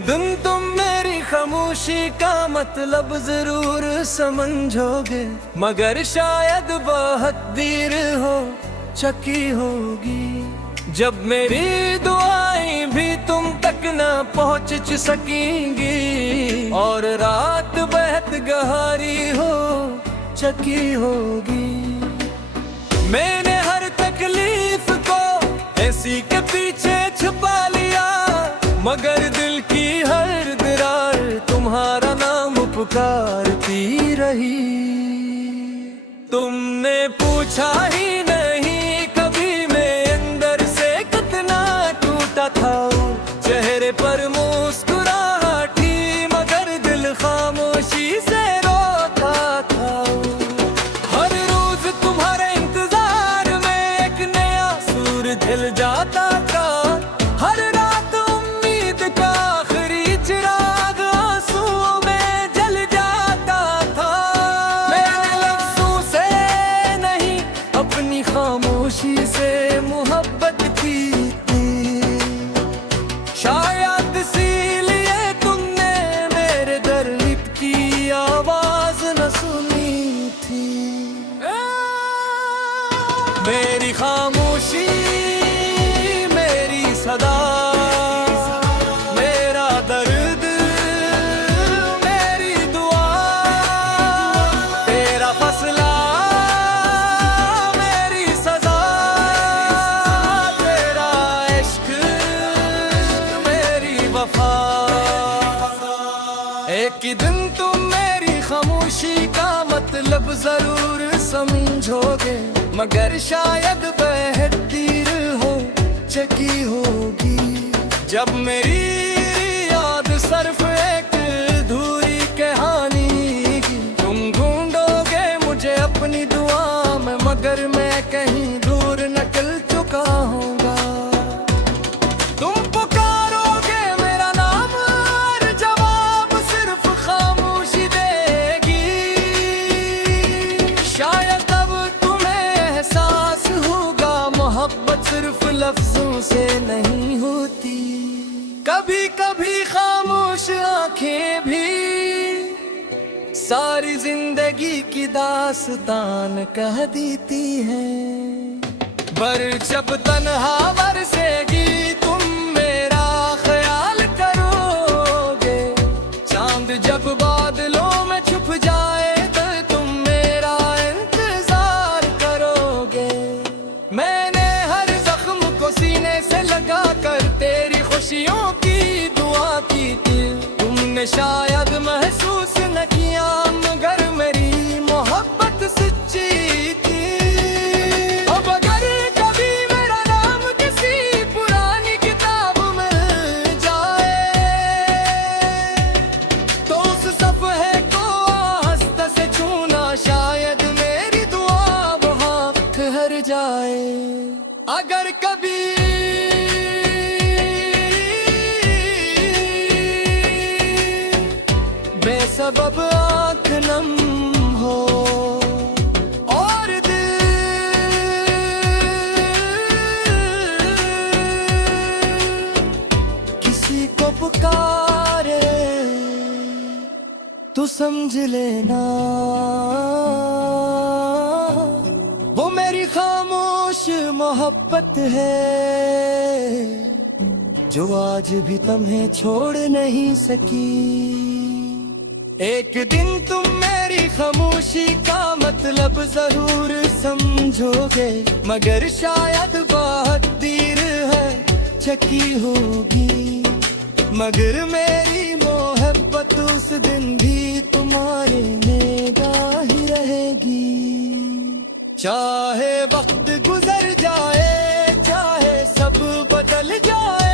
दिन तुम मेरी खामोशी का मतलब जरूर समझोगे, मगर शायद बहुत देर हो चुकी होगी। जब मेरी दुआएं भी तुम तक न पहुंच सकेंगी और रात बेहद गहरी हो चुकी होगी। मैंने हर तकलीफ को ऐसी के पीछे छुपा लिया, मगर दिल की हर दरार तुम्हारा नाम पुकारती रही। तुमने पूछा ही नहीं कभी मैं अंदर से कितना टूटा था। चेहरे पर मुस्कुराहट थी, मगर दिल खामोशी से रोता था। हर रोज तुम्हारे इंतजार में एक नया सूर ढल जाता था। हर रात उम्मीद का आखिरी चिराग आंसुओं में जल जाता था। मैंने लफ्जों से नहीं अपनी खामोशी से मोहब्बत की थी। शायद इसीलिए तुमने मेरे दर्द की आवाज न सुनी थी। मेरी खामोशी मेरी सदा, मेरा दर्द मेरी दुआ, तेरा फैसला मेरी सजा, तेरा इश्क मेरी वफा। एक दिन तुम मेरी खामोशी का मतलब जरूर समझोगे, मगर शायद बेहद देर हो चुकी होगी। जब मेरी याद सिर्फ एक अधूरी कहानी की, तुम ढूंढोगे मुझे अपनी दुआ में, मगर मैं कहीं दूर निकल चुका हूँगा। तुम पुकारोगे मेरा नाम और जवाब सिर्फ खामोशी देगी। शायद तब तुम्हें एहसास होगा मोहब्बत सिर्फ लफ्जों से नहीं होती। कभी कभी खामोश आंखें भी सारी जिंदगी की दास्तान कह देती हैं। पर जब तन्हा बरसेगी तुम मेरा ख्याल करोगे। चांद जब बादलों में छुप जाए तो तुम मेरा इंतजार करोगे। मैंने हर जख्म को सीने से लगा कर तेरी खुशियों की दुआ की थी। तुमने शायद महसूस न किया, मगर मेरी मोहब्बत सच्ची थी। अब अगर कभी मेरा नाम किसी पुरानी किताब में जाए, तो उस सफ़हे को हस्त से छूना, शायद मेरी दुआ वहाँ ठहर जाए। अगर कभी बेसबब आँख नम हो और दिल किसी को पुकारे, तो समझ लेना वो मेरी खामोश मोहब्बत है, जो आज भी तुम्हें छोड़ नहीं सकी। एक दिन तुम मेरी खामोशी का मतलब जरूर समझोगे, मगर शायद बहुत देर है चुकी होगी। मगर मेरी मोहब्बत उस दिन भी तुम्हारे निगाह रहेगी। चाहे वक्त गुजर जाए, चाहे सब बदल जाए,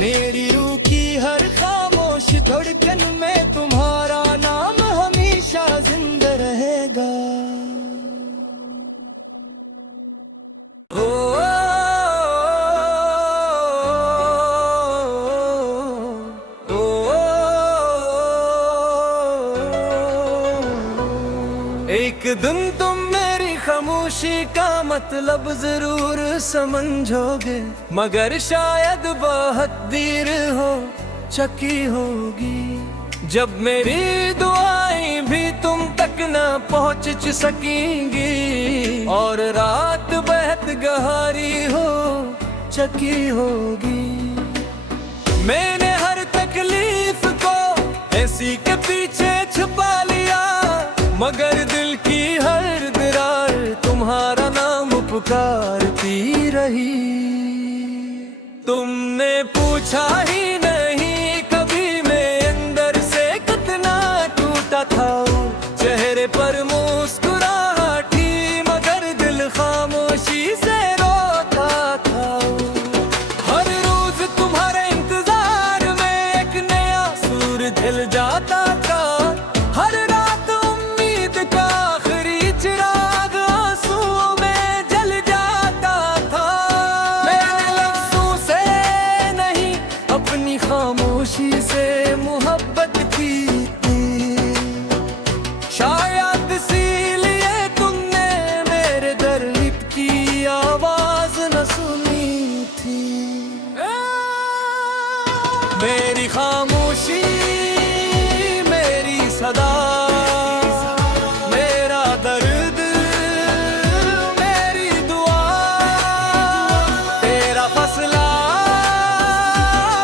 मेरी रूह की हर खामोश धड़कन में तुम्हारा नाम हमेशा जिंदा रहेगा। एक दिन तुम मेरी खामोशी का मतलब जरूर समझोगे, मगर शायद बहुत देर हो चकी होगी। जब मेरी दुआएं भी तुम तक न पहुंच सकेंगी और रात बेहद गहरी हो चकी होगी। मैंने हर तकलीफ को ऐसी के पीछे छुपा लिया, मगर दिल की हर दरार तुम्हारा नाम पुकारती रही। तुमने पूछा ही नहीं कभी मैं अंदर से कितना टूटा था। चेहरे पर मुस्कुराहट थी, मगर दिल खामोशी से रोता था। हर रोज तुम्हारे इंतजार में एक नया सूर ढल जाता था। हर रात उम्मीद का आखिरी चिराग आंसुओं में जल जाता था। मैंने लफ्जों से नहीं अपनी खामोशी से मोहब्बत की थी। शायद इसीलिए तुमने मेरे दर्द की आवाज न सुनी थी। मेरी खामोशी मेरी सदा, मेरा दर्द मेरी दुआ, तेरा फैसला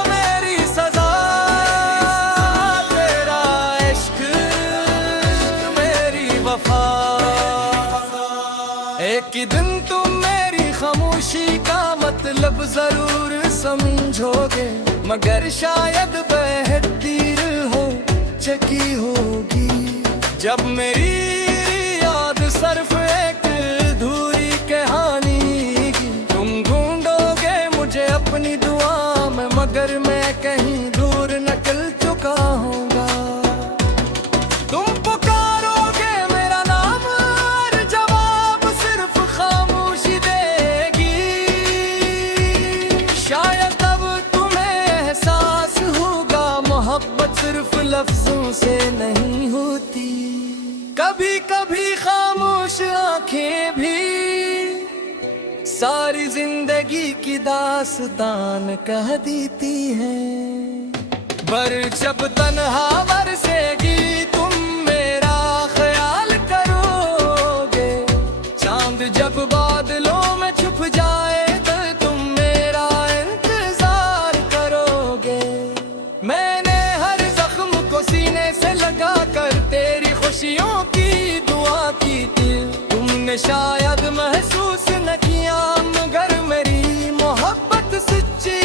मेरी सजा, तेरा इश्क मेरी वफा। एक ही दिन तुम मेरी खामोशी का मतलब जरूर समझोगे, मगर शायद बेहद देर हो चकी होगी। जब मेरी याद सिर्फ एक अधूरी कहानी की, तुम ढूंढोगे मुझे अपनी दुआ में, मगर मैं कहीं दूर निकल चुका हूँगा। तुम पुकारोगे मेरा नाम और जवाब सिर्फ खामोशी देगी। शायद तब तुम्हें एहसास होगा मोहब्बत सिर्फ लफ्जों से नहीं होती। कभी कभी खामोश आंखें भी सारी जिंदगी की दास्तान कह देती हैं। पर जब तन्हा बरसेगी तुम मेरा ख्याल करोगे। चांद जब बादलों में छुप जाए तो तुम मेरा इंतजार करोगे। मैंने हर जख्म को सीने से लगा कर तेरी खुशियों की दुआ की थी। तुमने शायद महसूस न किया, मगर मेरी मोहब्बत सच्ची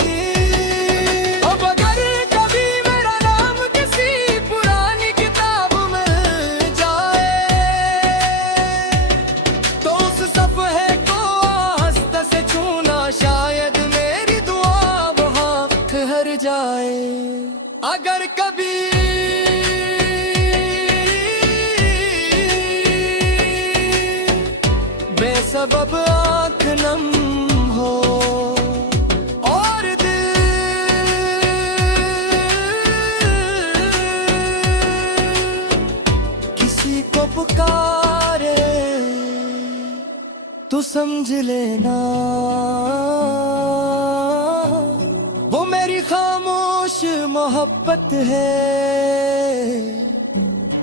थी। अब अगर कभी मेरा नाम किसी पुरानी किताब में जाए, तो उस सफ़हे को हस्त से छूना, शायद मेरी दुआ वहाँ ठहर जाए। अगर कभी बेसबब आँख नम हो और दिल किसी को पुकारे, तो समझ लेना वो मेरी खामोश मोहब्बत है,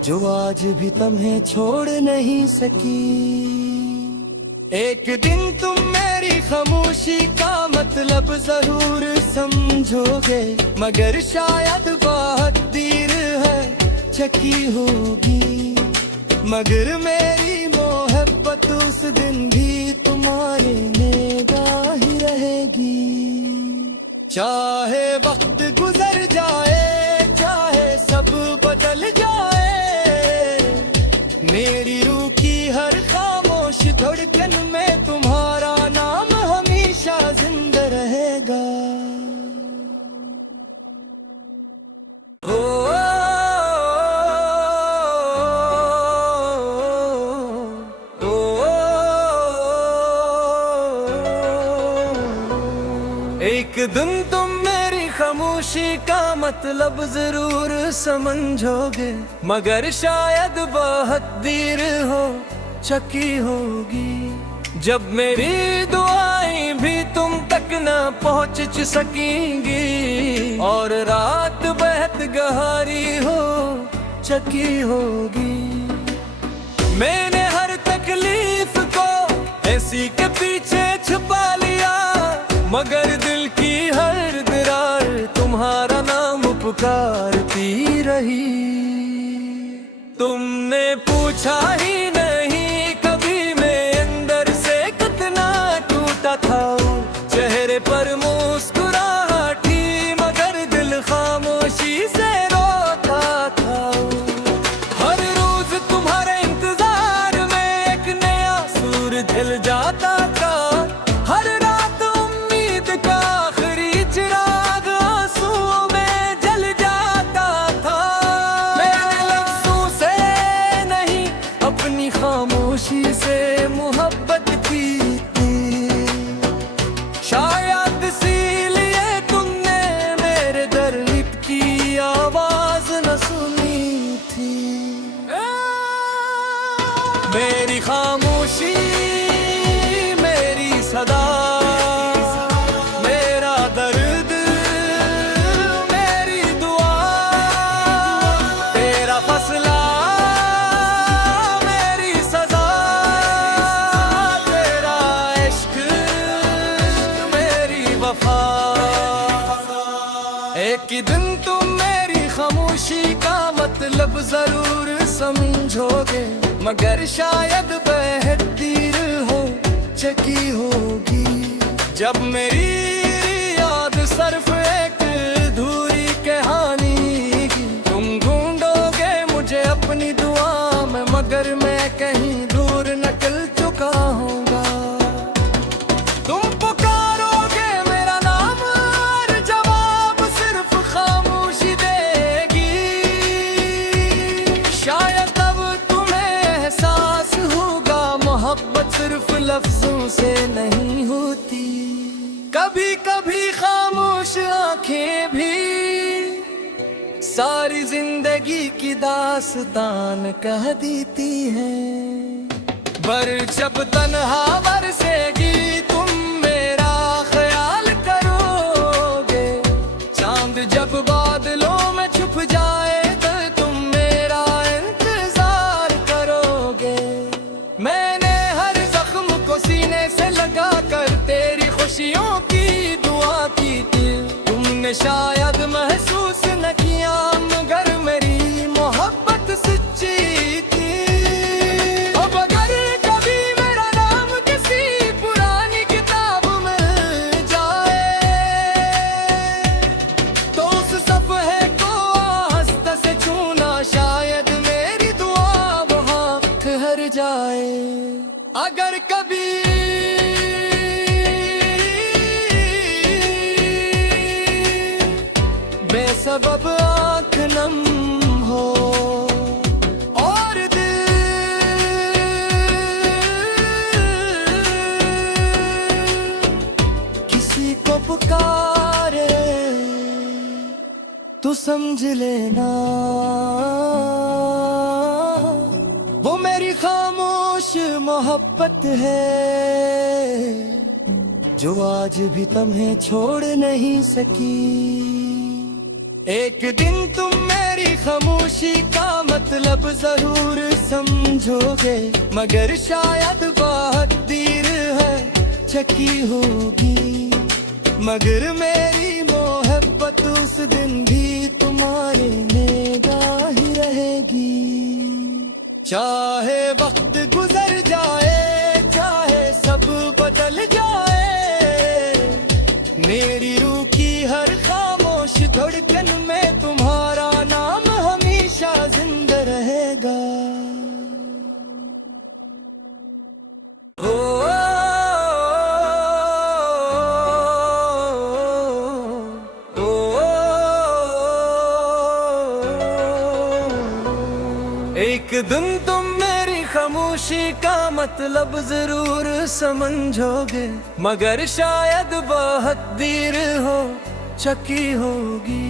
जो आज भी तुम्हें छोड़ नहीं सकी। एक दिन तुम मेरी खामोशी का मतलब जरूर समझोगे, मगर शायद बहुत देर है चकी होगी। मगर मेरी मोहब्बत उस दिन भी तुम्हारे निगाह ही रहेगी। चाहे वक्त गुजर जाए, चाहे सब बदल जाए, मेरी रूह की हर खामोश धड़कन में तुम्हारा नाम हमेशा जिंदा रहेगा। एक दिन तुम मेरी खामोशी का मतलब जरूर समझोगे, मगर शायद बहुत देर हो चकी होगी। जब मेरी दुआएं भी तुम तक न पहुँच सकेंगी और रात बेहद गहरी हो चकी होगी। मैंने हर तकलीफ को ऐसी के पीछे छुपा लिया, मगर दिल की हर दरार तुम्हारा नाम पुकारती रही। तुमने पूछा ही नहीं कभी मैं अंदर से कितना टूटा था, चेहरे पर मुस्कुराहट थी मगर दिल खामोशी से रोता था। हर रोज तुम्हारे इंतजार में एक नया सूर ढल जाता था, हर रात उम्मीद का आखिरी चिराग आंसुओं में जल जाता था। मैंने लफ्जों से नहीं अपनी खामोशी से मोहब्बत की थी, शायद इसीलिए तुमने मेरे दर्द की आवाज न सुनी थी। मेरी खामोशी मेरी सदा, मेरा दर्द मेरी दुआ, तेरा फैसला मेरी सजा, तेरा इश्क मेरी वफा। एक ही दिन तुम मेरी खामोशी का मतलब जरूर समझोगे, मगर शायद बेहतर हो चकी होगी। जब मेरी याद सिर्फ एक अधूरी कहानी की, तुम ढूंढोगे मुझे अपनी दुआ में, मगर मैं कहीं दूर निकल चुका हूँगा। तुम पुकारोगे मेरा नाम और जवाब सिर्फ खामोशी देगी, शायद तब तुम्हें एहसास होगा मोहब्बत सिर्फ लफ्जों से नहीं होती। कभी कभी खामोश आंखें भी सारी जिंदगी की दास्तान कह देती हैं। पर जब तन्हा बरसेगी तुम मेरा ख्याल करोगे, चांद जब बादलों में छुप जाए तो तुम मेरा इंतजार करोगे। मैंने हर जख्म को सीने से लगा कर तेरी खुशियों की दुआ की थी, तुमने शायद महसूस न किया मगर मेरी मोहब्बत सच्ची थी। अब अगर कभी मेरा नाम किसी पुरानी किताब में जाए तो उस सफ़हे को हस्त से छूना, शायद मेरी दुआ वहाँ ठहर जाए। अगर कभी बेसबब आँख नम हो और दिल किसी को पुकारे तो समझ लेना वो मेरी खामोश मोहब्बत है, जो आज भी तुम्हें छोड़ नहीं सकी। एक दिन तुम मेरी खामोशी का मतलब जरूर समझोगे, मगर शायद बहुत देर है चकी होगी। मगर मेरी मोहब्बत उस दिन भी तुम्हारे निगाह ही रहेगी। चाहे वक्त गुजर जाए, चाहे सब बदल जाए, मेरी रूह की हर खामोश धड़कन में तुम्हारा नाम हमेशा जिंदा रहेगा। एक दिन तुम मेरी खामोशी का मतलब जरूर समझोगे, मगर शायद बहुत देर हो चकी होगी।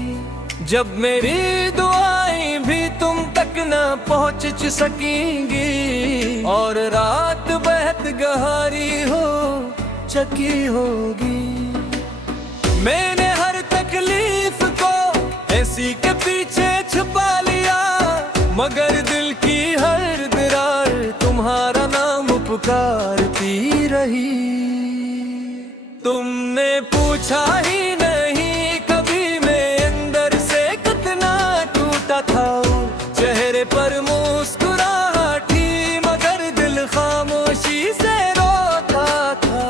जब मेरी दुआएं भी तुम तक न पहुंच सकेंगी, और रात बेहद गहरी हो चकी होगी। मैंने हर तकलीफ को ऐसी के पीछे छुपा लिया, मगर दिल की हर दरार तुम्हारा नाम पुकारती रही। तुमने पूछा ही नहीं कभी मैं अंदर से कितना टूटा था। चेहरे पर मुस्कुराहट थी, मगर दिल खामोशी से रोता था।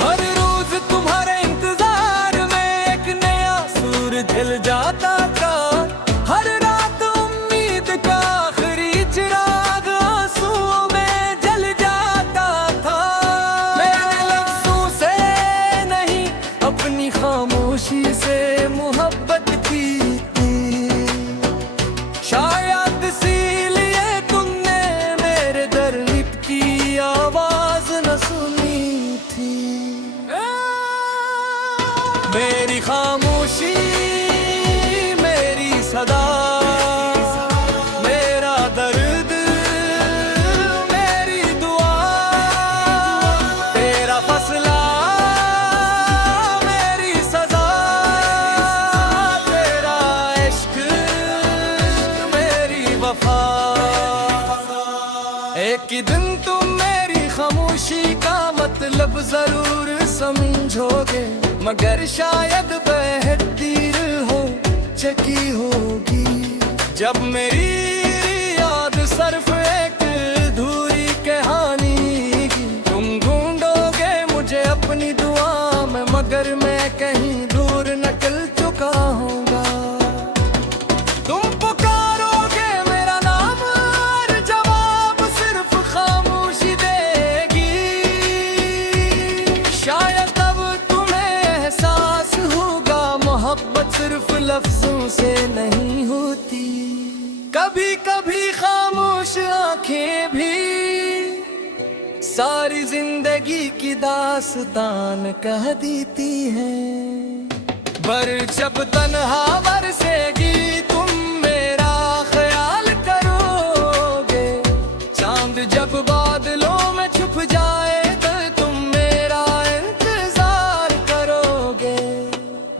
हर रोज तुम्हारे इंतजार में एक नया सूरज ढल जाता था। हर रात उम्मीद का आखिरी चिराग आंसुओं में जल जाता था। मैंने लफ्जों से नहीं अपनी खामोशी से मोहब्बत की थी। शायद इसीलिए तुमने मेरे दर्द की आवाज न सुनी थी। मेरी खामोशी मेरी सदा, मेरा दर्द मेरी दुआ, तेरा फैसला मेरी सजा, तेरा इश्क मेरी वफा। एक ही दिन तुम मेरी खामोशी का मतलब जरूर समझोगे, मगर शायद बेहद देर हो चकी होगी। जब मेरी याद सिर्फ एक अधूरी कहानी की, तुम ढूंढोगे मुझे अपनी दुआ में, मगर मैं कहीं दूर निकल चुका हूँगा। तुम पुकारोगे मेरा नाम और जवाब सिर्फ खामोशी देगी। शायद तब तुम्हें एहसास होगा मोहब्बत सिर्फ लफ्जों से नहीं होती। कभी कभी खामोश आंखें भी सारी जिंदगी की दास्तान कह देती हैं। पर जब तन्हा बरसेगी तुम मेरा ख्याल करोगे, चांद जब बादलों में छुप जाए तो तुम मेरा इंतजार करोगे।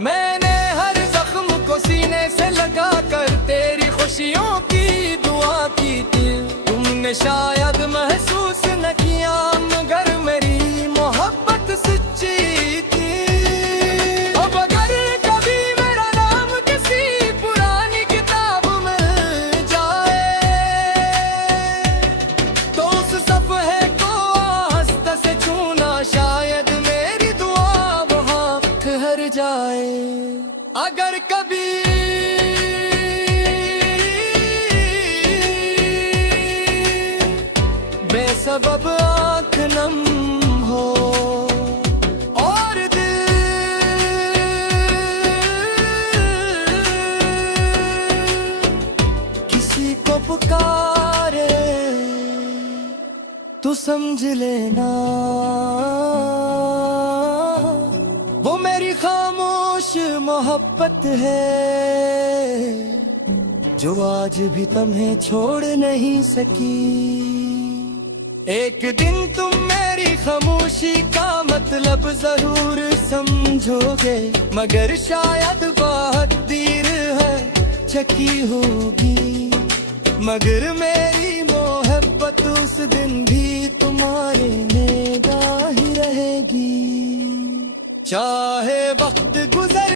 मैंने हर जख्म को सीने से लगा कर तेरी खुशियों की दुआ की थी। तुमने शायद महसूस न किया, मगर मेरी मोहब्बत सच्ची थी। अब अगर कभी मेरा नाम किसी पुरानी किताब में जाए, तो उस सफ़हे को हंसता से छूना, शायद मेरी दुआ वहाँ ठहर जाए। अगर कभी बेसबब आँख नम हो और दिल किसी को पुकारे, तो समझ लेना वो मेरी खामोश मोहब्बत है, जो आज भी तुम्हें छोड़ नहीं सकी। एक दिन तुम मेरी खामोशी का मतलब जरूर समझोगे, मगर शायद बहुत देर है चकी होगी। मगर मेरी मोहब्बत उस दिन भी तुम्हारे निगाह ही रहेगी, चाहे वक्त गुजर